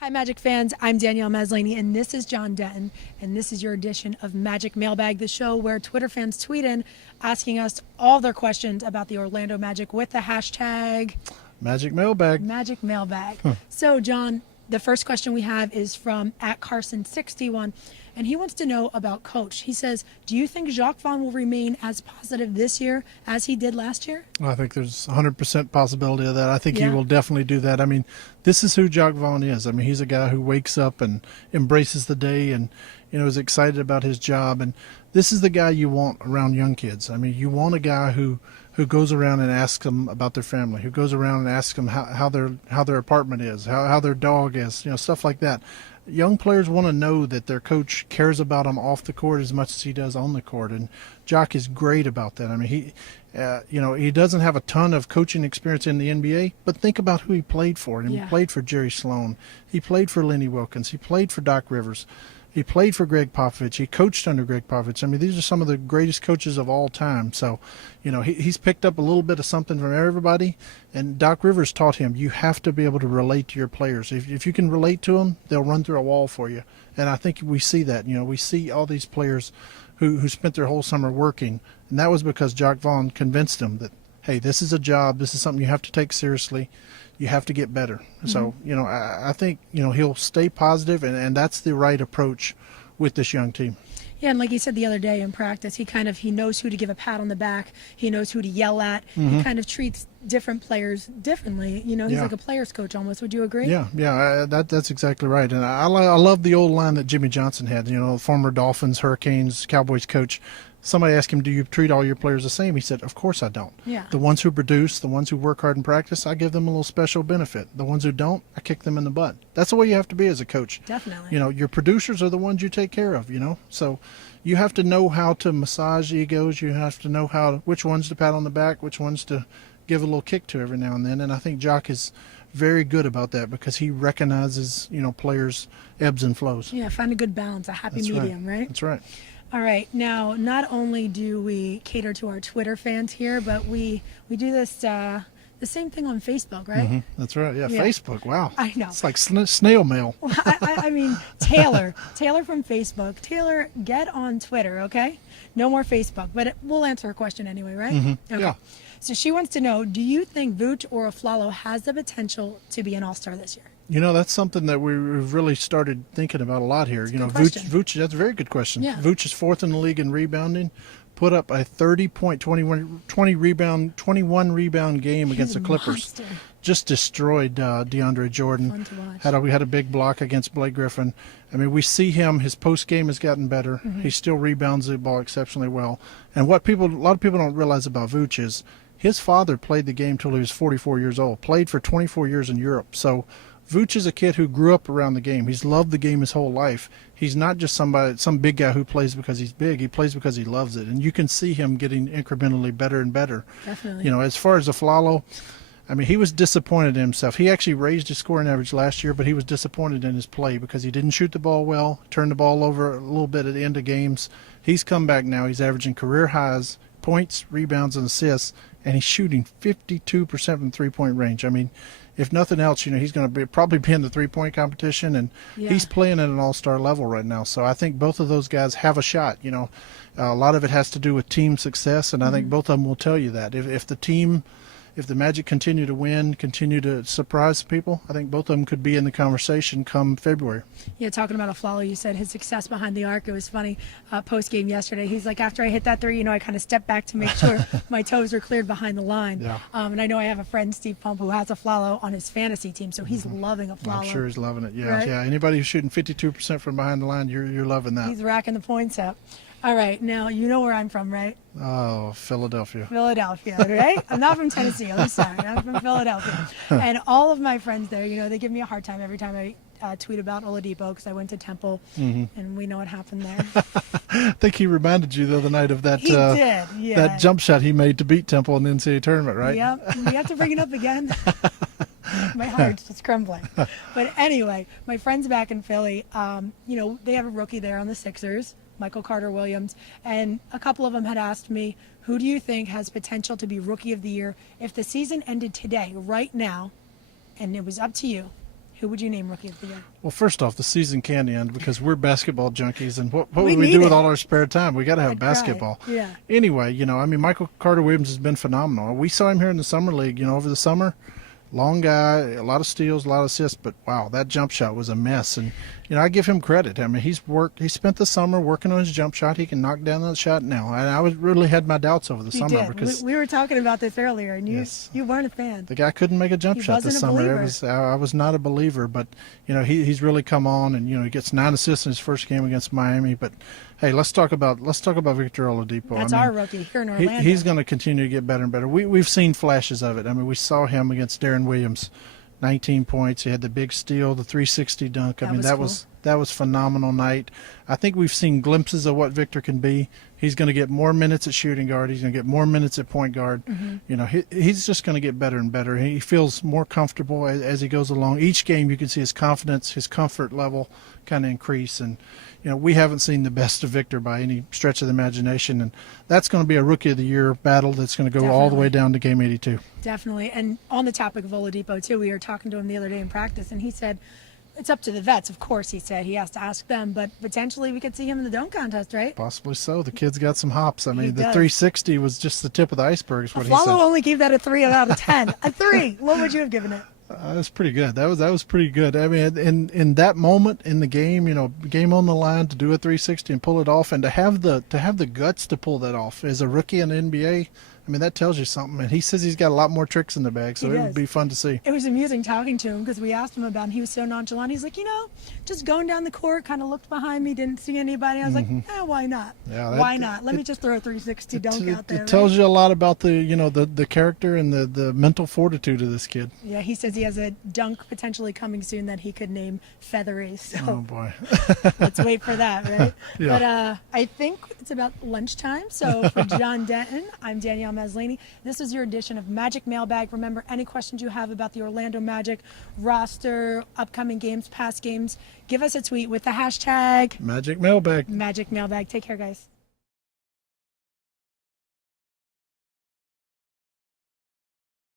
Hi, Magic fans. I'm Danielle Maslany, and this is John Denton, and this is your edition of Magic Mailbag, the show where Twitter fans tweet in asking us all their questions about the Orlando Magic with the hashtag Magic Mailbag. Magic Mailbag. So, John, the first question we have is from @Carson61, and he wants to know about Coach. He says, do you think Jacques Vaughn will remain as positive this year as he did last year? I think there's 100% possibility of that. I think he Yeah. will definitely do that. I mean, this is who Jacques Vaughn is. I mean, he's a guy who wakes up and embraces the day and, is excited about his job. And this is the guy you want around young kids. I mean, you want a guy who goes around and asks them about their family, who goes around and asks them how their apartment is, how their dog is, stuff like that. Young players want to know that their coach cares about them off the court as much as he does on the court, and Jock is great about that. I mean, he doesn't have a ton of coaching experience in the NBA, but think about who he played for. And he played for Jerry Sloan, he played for Lenny Wilkins, he played for Doc Rivers, he played for Greg Popovich, he coached under Greg Popovich. I mean, these are some of the greatest coaches of all time. So, he's picked up a little bit of something from everybody. And Doc Rivers taught him, you have to be able to relate to your players. If you can relate to them, they'll run through a wall for you. And I think we see that. We see all these players who spent their whole summer working. And that was because Jacques Vaughn convinced them that, hey, this is a job. This is something you have to take seriously. You have to get better. Mm-hmm. So, I think, he'll stay positive, and that's the right approach with this young team. Yeah, and like he said the other day in practice, he knows who to give a pat on the back. He knows who to yell at. Mm-hmm. He kind of treats different players differently. He's like a player's coach almost. Would you agree? Yeah, that's exactly right. And I love the old line that Jimmy Johnson had, former Dolphins, Hurricanes, Cowboys coach. Somebody asked him, do you treat all your players the same? He said, of course I don't. Yeah. The ones who produce, the ones who work hard in practice, I give them a little special benefit. The ones who don't, I kick them in the butt. That's the way you have to be as a coach. Definitely. Your producers are the ones you take care of, So you have to know how to massage egos. You have to know which ones to pat on the back, which ones to give a little kick to every now and then. And I think Jock is very good about that because he recognizes, players' ebbs and flows. Yeah, find a good balance, a happy medium, right? That's right. All right. Now, not only do we cater to our Twitter fans here, but we do this the same thing on Facebook, right? Mm-hmm. That's right. Yeah, Facebook. Wow. I know. It's like snail mail. I mean, Taylor from Facebook. Taylor, get on Twitter, okay? No more Facebook, but we'll answer her question anyway, right? Mm-hmm. Okay. Yeah. So she wants to know, do you think Vooch or Aflalo has the potential to be an all-star this year? That's something that we've really started thinking about a lot here. Vooch, that's a very good question. Yeah. Vooch is fourth in the league in rebounding, put up a 30-point, 21 rebound game against the Clippers. Monster. Just destroyed DeAndre Jordan. Fun to watch. We had a big block against Blake Griffin. I mean, we see him. His post game has gotten better. Mm-hmm. He still rebounds the ball exceptionally well. And a lot of people don't realize about Vooch is his father played the game till he was 44 years old. Played for 24 years in Europe. So Vooch is a kid who grew up around the game. He's loved the game his whole life. He's not just some big guy who plays because he's big. He plays because he loves it. And you can see him getting incrementally better and better. Definitely. As far as Aflalo, I mean, he was disappointed in himself. He actually raised his scoring average last year, but he was disappointed in his play because he didn't shoot the ball well, turned the ball over a little bit at the end of games. He's come back now. He's averaging career highs, points, rebounds, and assists, and he's shooting 52% from three-point range. I mean, if nothing else, he's going to probably be in the three-point competition, and he's playing at an all-star level right now. So I think both of those guys have a shot. A lot of it has to do with team success, and I think both of them will tell you that. If the Magic continue to win, continue to surprise people, I think both of them could be in the conversation come February. Yeah, talking about Aflalo, you said his success behind the arc. It was funny, post-game yesterday. He's like, after I hit that three, I kind of stepped back to make sure my toes are cleared behind the line. Yeah. And I know I have a friend, Steve Pump, who has Aflalo on his fantasy team, so he's loving Aflalo. I'm sure he's loving it. Yeah, right? Yeah. Anybody who's shooting 52% from behind the line, you're loving that. He's racking the points up. All right, now you know where I'm from, right? Oh, Philadelphia, right? I'm not from Tennessee. I'm sorry. I'm from Philadelphia. And all of my friends there, they give me a hard time every time I tweet about Oladipo because I went to Temple, and we know what happened there. I think he reminded you the other night of that. He did, yeah. That jump shot he made to beat Temple in the NCAA tournament, right? Yep. We have to bring it up again. My heart's just crumbling. But anyway, my friends back in Philly, they have a rookie there on the Sixers, Michael Carter-Williams, and a couple of them had asked me, who do you think has potential to be Rookie of the Year if the season ended today, right now, and it was up to you? Who would you name Rookie of the Year? Well, first off, the season can end because we're basketball junkies, and what We would we need do it. with all our spare time? We got to have I'd cry. basketball. Yeah. Anyway, I mean, Michael Carter Williams has been phenomenal. We saw him here in the summer league. Over the summer, long guy, a lot of steals, a lot of assists, but wow, that jump shot was a mess. And I give him credit. I mean, he spent the summer working on his jump shot. He can knock down that shot now. And I really had my doubts over the He summer did. because We were talking about this earlier, and Yes. you weren't a fan. the guy couldn't make a jump He shot this wasn't a summer. believer. I was not a believer, but he's really come on, and he gets 9 assists in his first game against Miami. But hey, let's talk about Victor Oladipo. That's our rookie here in He, Orlando. he's going to continue to get better and better. We've seen flashes of it. I mean, we saw him against Darren Williams, 19 points. He had the big steal, the 360 dunk. I mean, that was phenomenal night. I think we've seen glimpses of what Victor can be. He's going to get more minutes at shooting guard. He's going to get more minutes at point guard. He's just going to get better and better. He feels more comfortable as he goes along. Each game, you can see his confidence, his comfort level kind of increase. And we haven't seen the best of Victor by any stretch of the imagination, and that's going to be a Rookie of the Year battle that's going to go all the way down to Game 82. Definitely. And on the topic of Oladipo, too, we were talking to him the other day in practice, and he said it's up to the vets, of course, he said. He has to ask them, but potentially we could see him in the dunk contest, right? Possibly so. The kid's got some hops. I mean, the does. 360 was just the tip of the iceberg, is what he Flalo said. only gave that a 3 out of 10. A 3. What would you have given it? That was pretty good. That was pretty good. I mean, in that moment in the game, game on the line, to do a 360 and pull it off, and to have the guts to pull that off as a rookie in the NBA. I mean, that tells you something. And he says he's got a lot more tricks in the bag, so He it would does. be fun to see. It was amusing talking to him because we asked him about it, and he was so nonchalant. He's like, just going down the court, kind of looked behind me, didn't see anybody. I was like, why not? Yeah, Why not? Let me just throw a 360 dunk out there. It tells you a lot about the character and the mental fortitude of this kid. Yeah, he says he has a dunk potentially coming soon that he could name Feathery. So Oh boy. let's wait for that, right? Yeah. But I think it's about lunchtime. So for John Denton, I'm Danielle Maslany. This is your edition of Magic Mailbag. Remember, any questions you have about the Orlando Magic roster, upcoming games, past games, give us a tweet with the hashtag Magic Mailbag. Magic Mailbag. Take care, guys.